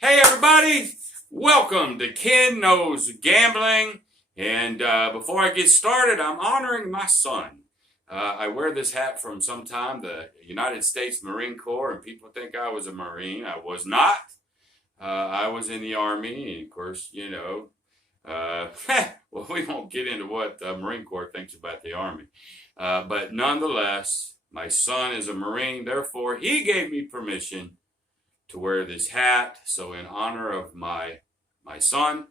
Hey everybody, welcome to Ken Knows Gambling. And before I get started, I'm honoring my son. I wear this hat from some time, the United States Marine Corps, and people think I was a Marine. I was not. I was in the Army, and of course, well, we won't get into what the Marine Corps thinks about the Army. But nonetheless, my son is a Marine, therefore he gave me permission to wear this hat. So in honor of my son,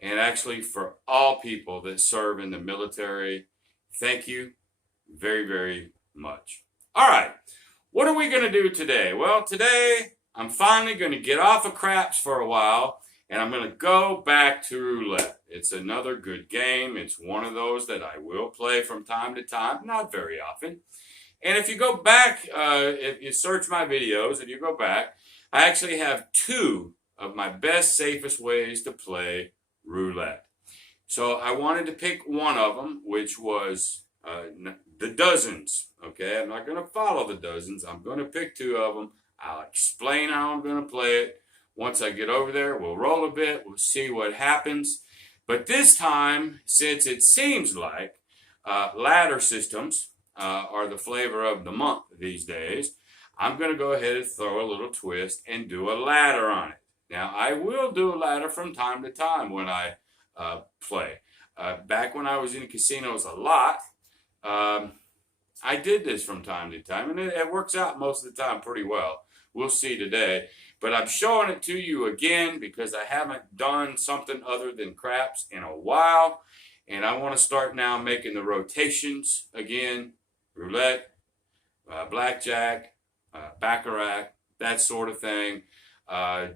and actually for all people that serve in the military, thank you very, very much. All right, what are we going to do today? Well, today I'm finally going to get off of craps for a while, and I'm going to go back to roulette. It's another good game. It's one of those that I will play from time to time, not very often. And if you go back, if you search my videos and you go back, I actually have two of my best, safest ways to play roulette. So I wanted to pick one of them, which was the dozens. Okay, I'm not going to follow the dozens. I'm going to pick two of them. I'll explain how I'm going to play it. Once I get over there, we'll roll a bit. We'll see what happens. But this time, since it seems like ladder systems are the flavor of the month these days, I'm going to go ahead and throw a little twist and do a ladder on it. Now, I will do a ladder from time to time when I play. Back when I was in casinos a lot, I did this from time to time, and it works out most of the time pretty well. We'll see today. But I'm showing it to you again because I haven't done something other than craps in a while, and I want to start now making the rotations again, roulette, blackjack, baccarat, that sort of thing,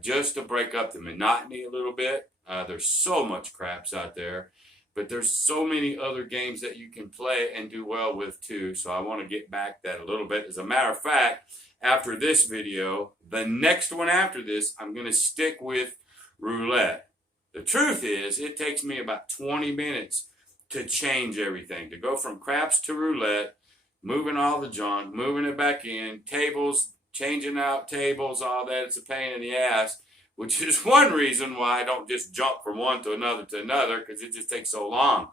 just to break up the monotony a little bit. There's so much craps out there, but there's so many other games that you can play and do well with too, so I want to get back that a little bit. As a matter of fact, after this video, the next one after this, I'm going to stick with roulette. The truth is, it takes me about 20 minutes to change everything, to go from craps to roulette, moving all the junk, moving it back in, tables, changing out tables, all that. It's a pain in the ass, which is one reason why I don't just jump from one to another, because it just takes so long.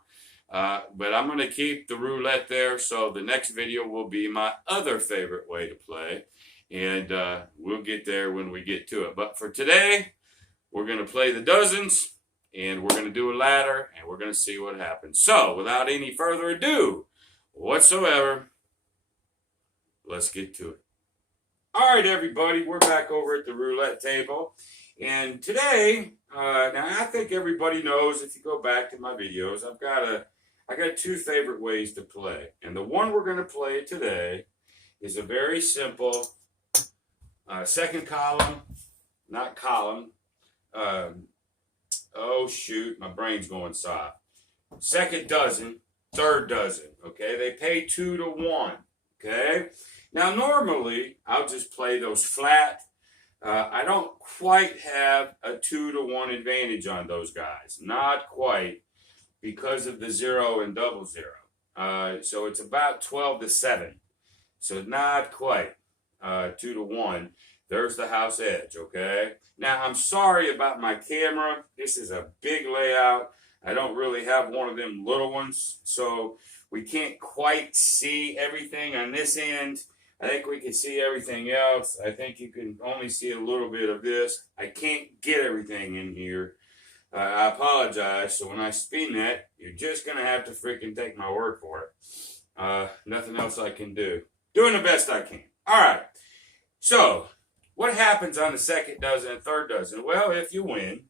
But I'm going to keep the roulette there, so the next video will be my other favorite way to play, and we'll get there when we get to it. But for today, we're going to play the dozens, and we're going to do a ladder, and we're going to see what happens. So, without any further ado whatsoever, let's get to it. All right, everybody, we're back over at the roulette table. And today, now I think everybody knows, if you go back to my videos, I got two favorite ways to play. And the one we're going to play today is a very simple second column, not column. Oh, shoot, my brain's going soft. Second dozen, third dozen, okay? They pay 2 to 1, okay? Now, normally, I'll just play those flat. I don't quite have a 2 to 1 advantage on those guys. Not quite, because of the 0 and double 0. So it's about 12 to 7. So not quite 2 to 1. There's the house edge, okay? Now, I'm sorry about my camera. This is a big layout. I don't really have one of them little ones, so we can't quite see everything on this end. I think we can see everything else. I think you can only see a little bit of this. I can't get everything in here. I apologize. So when I spin that, you're just going to have to freaking take my word for it. Nothing else I can do. Doing the best I can. All right. So what happens on the second dozen and third dozen? Well, if you win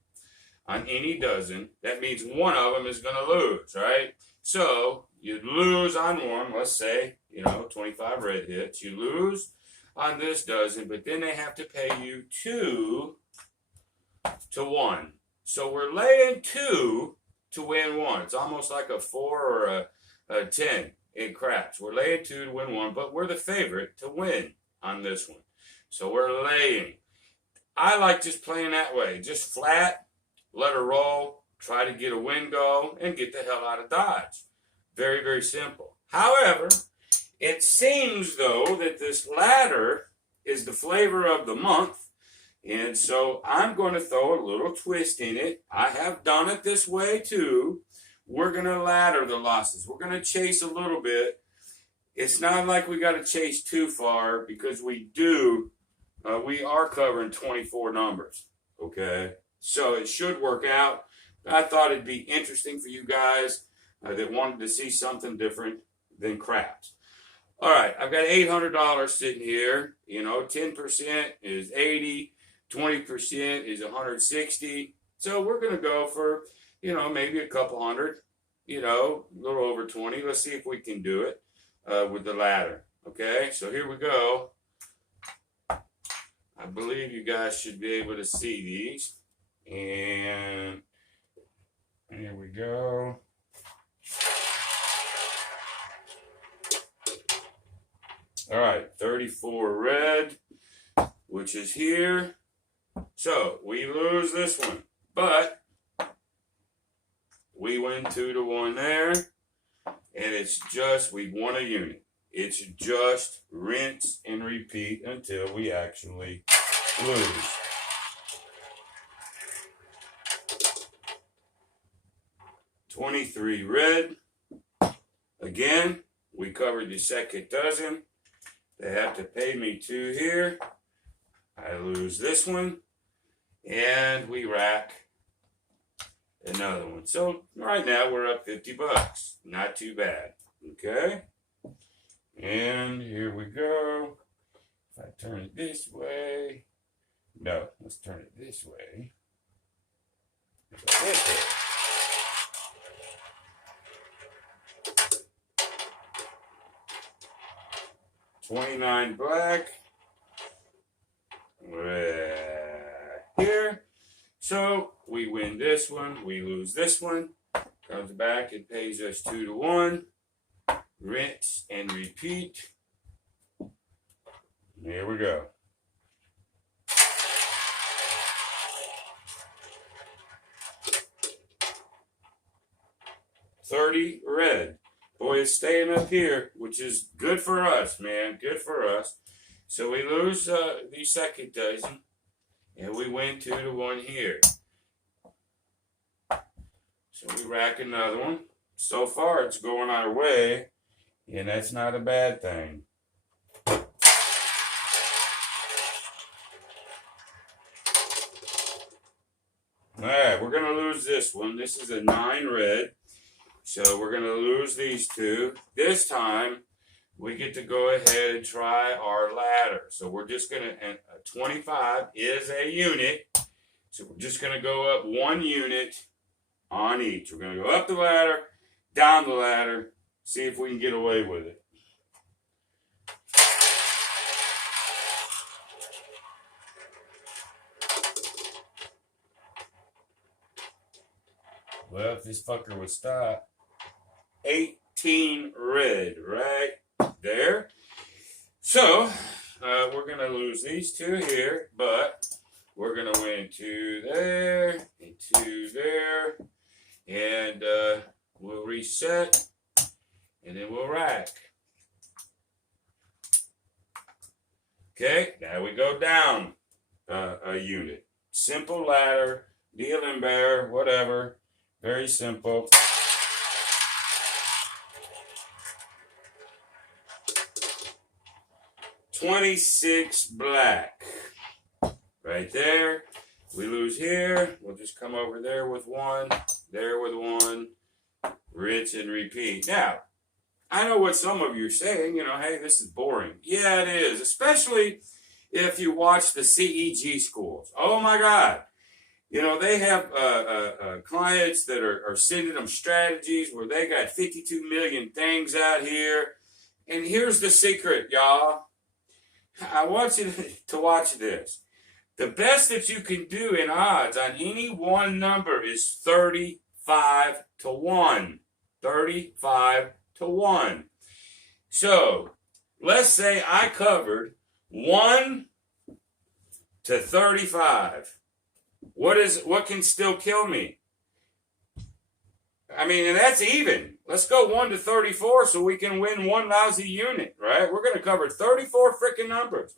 on any dozen, that means one of them is going to lose, right? So you lose on one, let's say, 25 red hits. You lose on this dozen, but then they have to pay you 2 to 1. So we're laying 2 to win 1. It's almost like a 4 or a 10 in craps. We're laying 2 to win 1, but we're the favorite to win on this one. So we're laying. I like just playing that way. Just flat, let her roll, try to get a win go, and get the hell out of Dodge. Very, very simple. However, it seems, though, that this ladder is the flavor of the month And so I'm going to throw a little twist in it. I have done it this way too. We're going to ladder the losses. We're going to chase a little bit. It's not like we got to chase too far because we are covering 24 numbers. Okay. So it should work out. I thought it'd be interesting for you guys that wanted to see something different than craps. All right, I've got $800 sitting here. 10% is 80, 20% is 160. So we're going to go for, maybe a couple hundred, a little over 20. Let's see if we can do it with the ladder. Okay, so here we go. I believe you guys should be able to see these. And here we go. All right, 34 red, which is here. So we lose this one, but we win 2-1 there. And it's just, we won a unit. It's just rinse and repeat until we actually lose. $23 red. Again, we covered the second dozen. They have to pay me 2 here. I lose this one. And we rack another one. So right now we're up $50. Not too bad. Okay. And here we go. If I turn it this way. No, let's turn it this way. This way. $29 black. Here. So we win this one. We lose this one. Comes back and pays us 2-1. Rinse and repeat. Here we go. $30 red. Boy, it's staying up here, which is good for us, man. Good for us. So we lose the second dozen, and we win 2-1 here. So we rack another one. So far, it's going our way, and that's not a bad thing. All right, we're going to lose this one. This is a 9 red. So we're going to lose these 2. This time, we get to go ahead and try our ladder. So we're just going to, 25 is a unit. So we're just going to go up 1 unit on each. We're going to go up the ladder, down the ladder, see if we can get away with it. Well, if this fucker would stop. 18 red right there. So, we're going to lose these 2 here, but we're going to win 2 there and 2 there. And we'll reset, and then we'll rack. Okay, now we go down a unit. Simple ladder, deal and bear, whatever. Very simple. $26 black. Right there. We lose here. We'll just come over there with 1. There with 1. Rinse and repeat. Now, I know what some of you are saying. Hey, this is boring. Yeah, it is. Especially if you watch the CEG schools. Oh, my God. They have clients that are sending them strategies where they got 52 million things out here. And here's the secret, y'all. I want you to watch this. The best that you can do in odds on any one number is 35-1. 35-1. So, let's say I covered 1 to 35. What can still kill me? I mean, and that's even. Let's go 1 to 34 so we can win 1 lousy unit, right? We're going to cover 34 freaking numbers.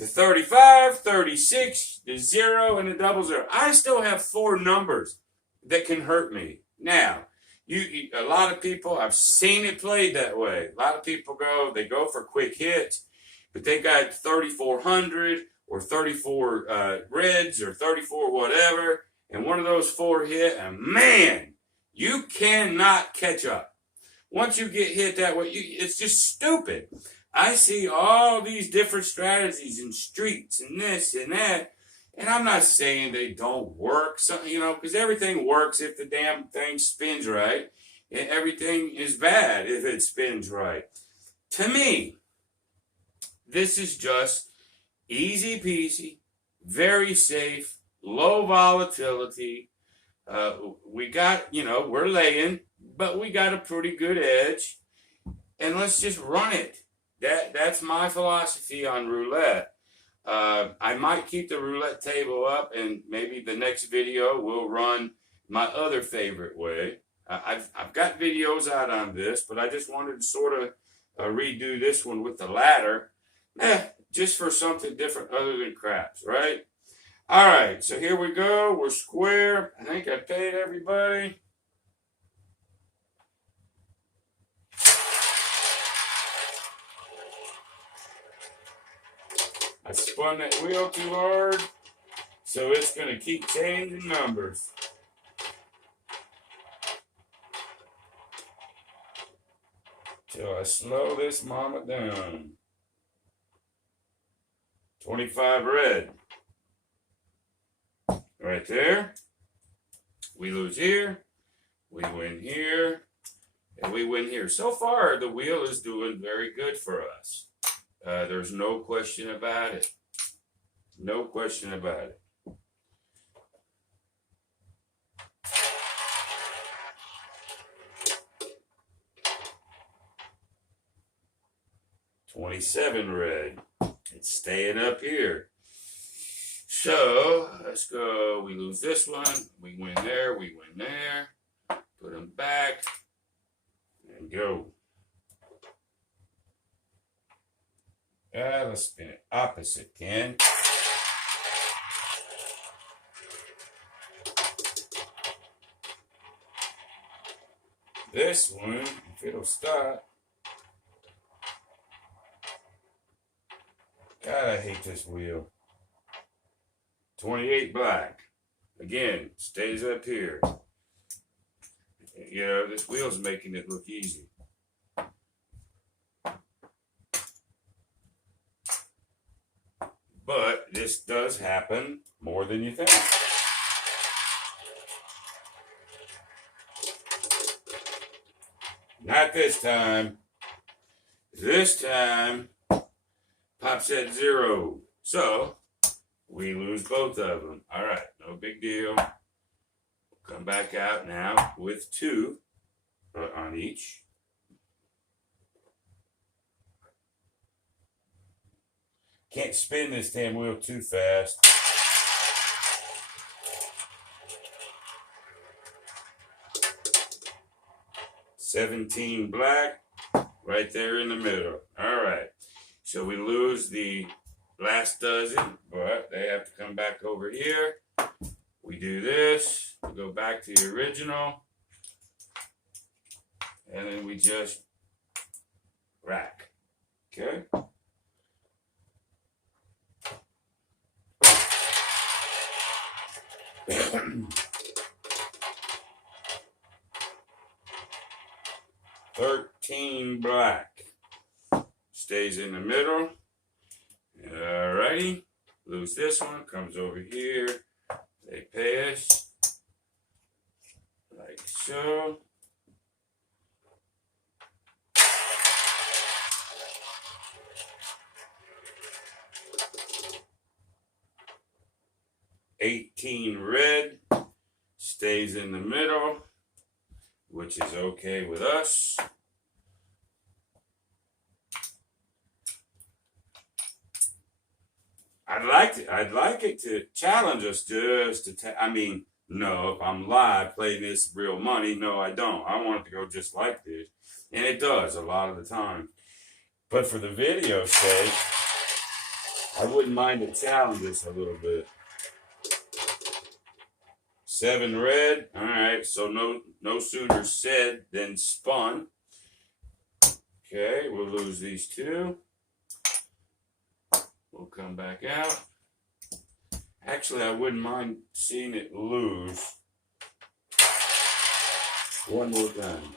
the 35, 36, the 0, and the double 0. I still have 4 numbers that can hurt me. Now, a lot of people, I've seen it played that way. A lot of people they go for quick hits, but they got 3,400 or 34 reds or 34 whatever, and one of those 4 hit, and man, you cannot catch up. Once you get hit that way, it's just stupid. I see all these different strategies and streaks and this and that, and I'm not saying they don't work, because everything works if the damn thing spins right, and everything is bad if it spins right. To me, this is just easy peasy, very safe, low volatility. We got, we're laying, but we got a pretty good edge, and let's just run it. That's my philosophy on roulette. I might keep the roulette table up, and maybe the next video will run my other favorite way. I've got videos out on this, but I just wanted to sort of redo this one with the ladder, just for something different other than craps, right? All right, so here we go. We're square. I think I paid everybody. I spun that wheel too hard, so it's going to keep changing numbers. Till I slow this mama down. 25 red. Right there. We lose here. We win here. And we win here. So far, the wheel is doing very good for us. There's no question about it. No question about it. $27 red. It's staying up here. So, let's go. We lose this one. We win there. We win there. Put them back. And go. Let's spin it opposite, Ken. This one, if it'll stop. God, I hate this wheel. 28 black. Again, stays up here. This wheel's making it look easy. But this does happen more than you think. Not this time. This time, pops at 0. So, we lose both of them. All right, no big deal. Come back out now with 2 on each. Can't spin this damn wheel too fast. $17 black, right there in the middle. All right. So we lose the last dozen, but they have to come back over here. We do this. We go back to the original. And then we just rack. Okay? $13 black. Stays in the middle. Alrighty. Lose this one. Comes over here. They pay us. Like so. $18 red. Stays in the middle, which is okay with us. I'd like it to challenge us just to no, if I'm live playing this real money, no, I don't. I want it to go just like this. And it does a lot of the time. But for the video's sake, I wouldn't mind to challenge this a little bit. 7 red. All right, so no sooner said than spun. Okay, we'll lose these 2. We'll come back out. Actually, I wouldn't mind seeing it lose one more time.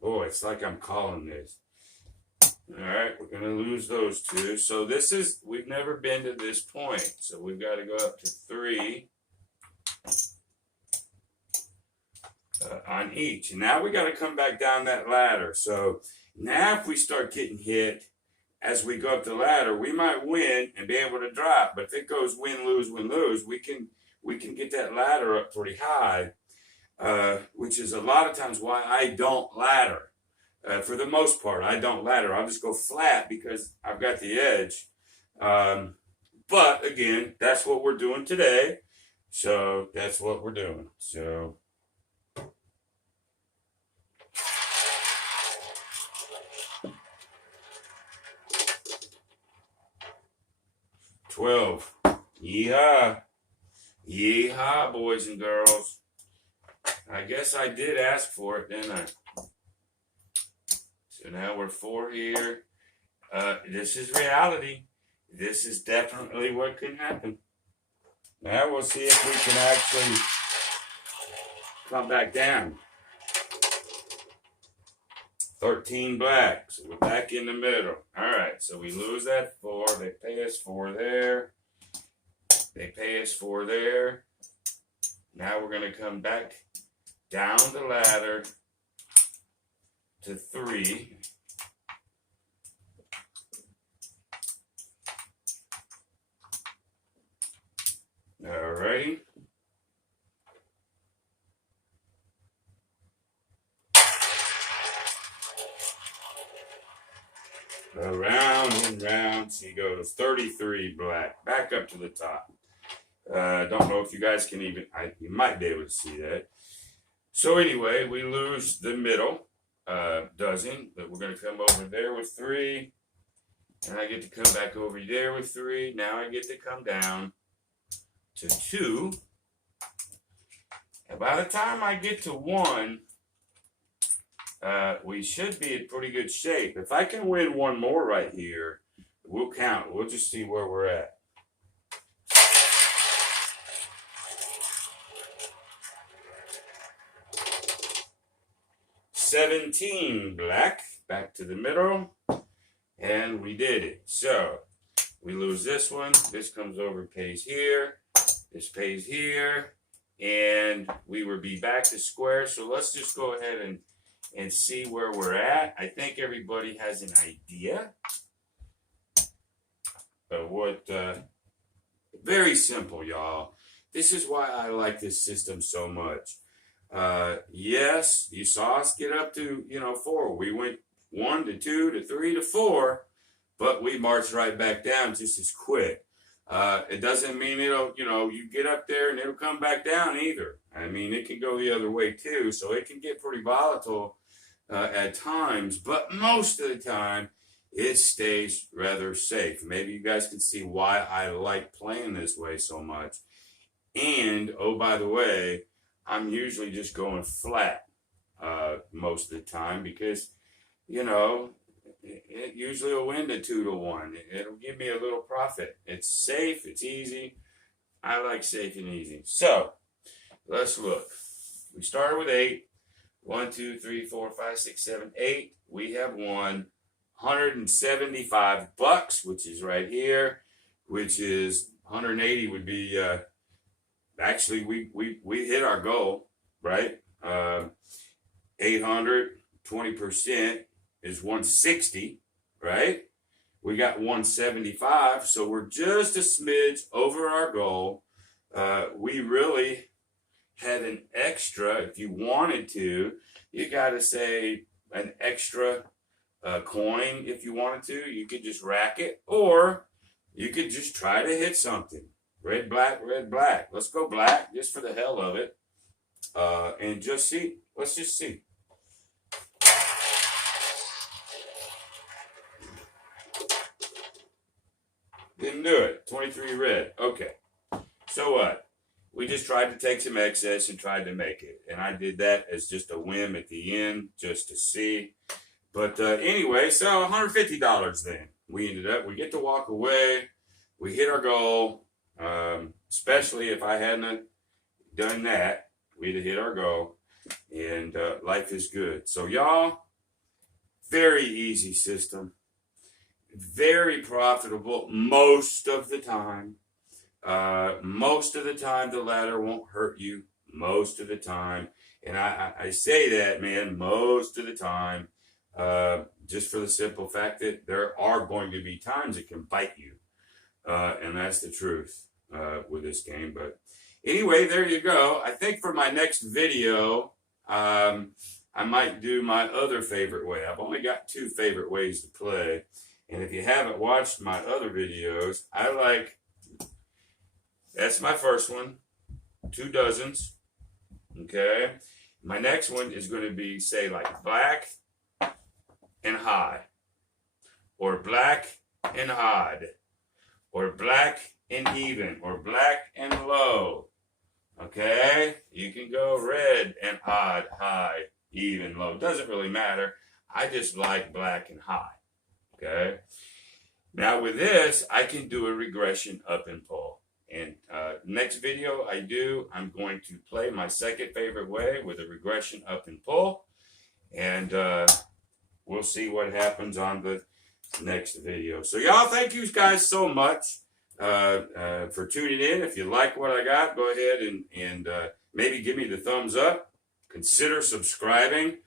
Boy, it's like I'm calling this. All right, we're going to lose those 2. So we've never been to this point. So we've got to go up to 3 on each. And now we got to come back down that ladder. So now if we start getting hit as we go up the ladder, we might win and be able to drop. But if it goes win, lose, we can get that ladder up pretty high, which is a lot of times why I don't ladder. For the most part, I don't ladder. I'll just go flat because I've got the edge. But again, that's what we're doing today. So that's what we're doing. So $12. Yeehaw. Yeehaw, boys and girls. I guess I did ask for it, didn't I? So now we're 4 here. This is reality. This is definitely what can happen. Now we'll see if we can actually come back down. 13 black. So we're back in the middle. All right. So we lose that 4. They pay us 4 there. They pay us 4 there. Now we're going to come back down the ladder to 3. All righty. Around and round she goes. 33 black. Back up to the top. Don't know if you guys can even, you might be able to see that. So anyway, we lose the middle dozen, but we're going to come over there with 3. And I get to come back over there with 3. Now I get to come down to 2. And by the time I get to 1, we should be in pretty good shape. If I can win 1 more right here, we'll count. We'll just see where we're at. $17 black, back to the middle, and we did it. So we lose this one. This comes over, pays here. This pays here, and we will be back to square. So let's just go ahead and see where we're at. I think everybody has an idea of what. Very simple, y'all. This is why I like this system so much. Yes, you saw us get up to, 4. We went 1 to 2 to 3 to 4, but we marched right back down just as quick. It doesn't mean it'll, you get up there and it'll come back down either. I mean, it can go the other way too, so it can get pretty volatile at times, but most of the time it stays rather safe. Maybe you guys can see why I like playing this way so much. And, oh, by the way, I'm usually just going flat most of the time because, it usually will win the 2 to 1. It'll give me a little profit. It's safe. It's easy. I like safe and easy. So let's look. We started with 8. 1, 2, 3, 4, 5, 6, 7, 8. We have won $175, which is right here, which is 180 would be. Actually, we hit our goal, right? 800, 20% is 160, right? We got 175, so we're just a smidge over our goal. We really had an extra, if you wanted to, you got to say an extra coin if you wanted to. You could just rack it, or you could just try to hit something. Red, black, red, black. Let's go black just for the hell of it. And just see. Let's just see. Didn't do it. 23 red. Okay. So what? We just tried to take some excess and tried to make it. And I did that as just a whim at the end, just to see. But anyway, so $150 then. We ended up, we get to walk away. We hit our goal. Especially if I hadn't done that, we'd have hit our goal. And life is good. So y'all, very easy system. Very profitable most of the time. Most of the time, the ladder won't hurt you. Most of the time. And I say that, man, most of the time, just for the simple fact that there are going to be times it can bite you. And that's the truth with this game. But anyway, there you go. I think for my next video, I might do my other favorite way. I've only got 2 favorite ways to play. And if you haven't watched my other videos, that's my first one, 2 dozens, okay? My next one is going to be, say, like black and high, or black and odd, or black and even, or black and low, okay? You can go red and odd, high, even, low. Doesn't really matter. I just like black and high, okay? Now with this, I can do a regression up and pull. And next video I'm going to play my second favorite way with a regression up and pull. And we'll see what happens on the next video. So y'all, thank you guys so much for tuning in. If you like what I got, go ahead and maybe give me the thumbs up. Consider subscribing.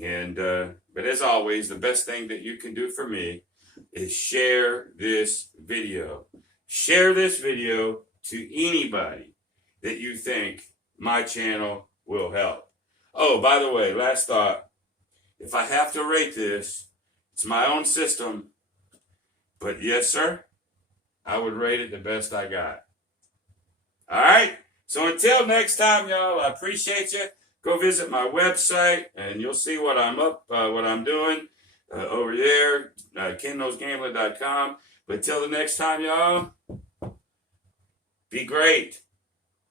And but as always, the best thing that you can do for me is share this video. Share this video to anybody that you think my channel will help. Oh, by the way, last thought. If I have to rate this, it's my own system. But yes, sir, I would rate it the best I got. All right? So until next time, y'all, I appreciate you. Go visit my website, and you'll see what I'm doing over there, KenKnowsGambling.com. But till the next time, y'all, be great.